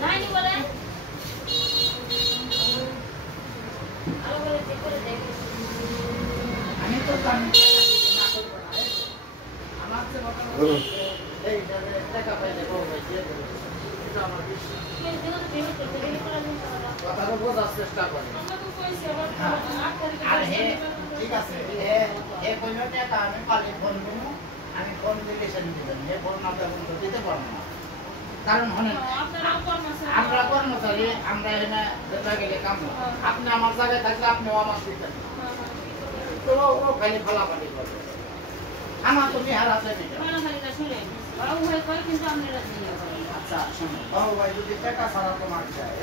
যায়নি বলে আমি তো জানি আমার যে এই টাকা পাইলে বড় হয়েছে এটা আমার কথাটা বোঝার চেষ্টা করি আর হে ঠিক আছে হে কোনো টাকা আমি পালি ফোন করবো আমি ফোন দিলে সেদিন দিবেন হে ফোন না দিতে পারবো না কারণ হলেন আমরা কর্মচারী আমরা এখানে গেলে কাম আপনি আমার জায়গায় থাকলে আপনিও আমার দিতেন তো ও খালি ফালাফালি করবে আমার তো বিহার আছে আচ্ছা শুনুন ভাই যদি টাকা ছাড়া তোমার যায়